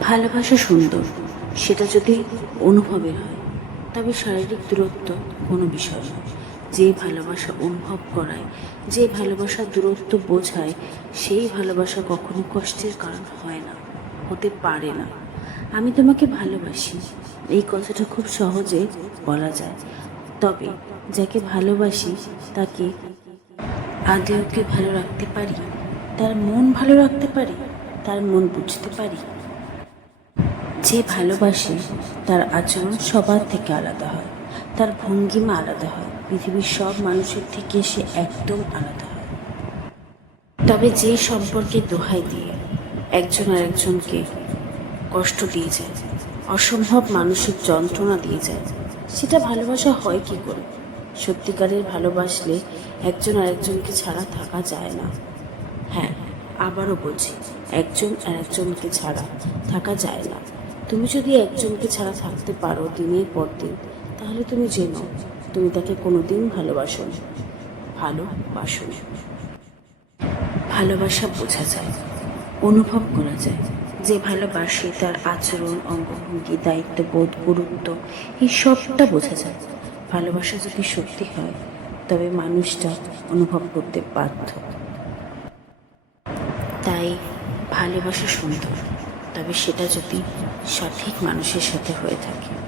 ভালোবাসা সুন্দর, সেটা যদি অনুভবের হয়, তবে শারীরিক দূরত্ব কোনো বিষয় নয়। যে ভালোবাসা অনুভব করায়, যে ভালোবাসা দূরত্ব বোঝায়, সেই ভালোবাসা কখনো কষ্টের কারণ হয় না, হতে পারে না। আমি তোমাকে ভালোবাসি, এই কথাটা খুব সহজে বলা যায়। তবে যাকে ভালোবাসি তাকে আদেও কি ভালো রাখতে পারি? তার মন ভালো রাখতে পারি? তার মন বুঝতে পারি? যে ভালোবাসে তার আচরণ সবার থেকে আলাদা হয়, তার ভঙ্গিমা আলাদা হয়, পৃথিবীর সব মানুষের থেকে সে একদম আলাদা হয়। তবে যে সম্পর্কে দোহাই দিয়ে একজন আর একজনকে কষ্ট দিয়ে যায়, অসম্ভব মানসিক যন্ত্রণা দিয়ে যায়, সেটা ভালোবাসা হয় কি করে? সত্যিকারের ভালোবাসলে একজন আর একজনকে ছাড়া থাকা যায় না। হ্যাঁ, আবারও বলছি, একজন আর একজনকে ছাড়া থাকা যায় না। তুমি যদি একজনকে ছাড়া থাকতে পারো দিনের পর দিন, তাহলে তুমি জেনো তুমি তাকে কোনোদিন ভালোবাসোনি। ভালোবাসোনি। ভালোবাসা বোঝা যায়, অনুভব করা যায়। যে ভালোবাসে তার আচরণ, অঙ্গভঙ্গি, দায়িত্ববোধ, গুরুত্ব, এই সবটা বোঝা যায়। ভালোবাসা যদি সত্যি হয়, তবে মানুষটা অনুভব করতে বাধ্য। তাই ভালোবাসা সুন্দর, তবে সেটা যদি সঠিক মানুষের সাথে হয়ে থাকে।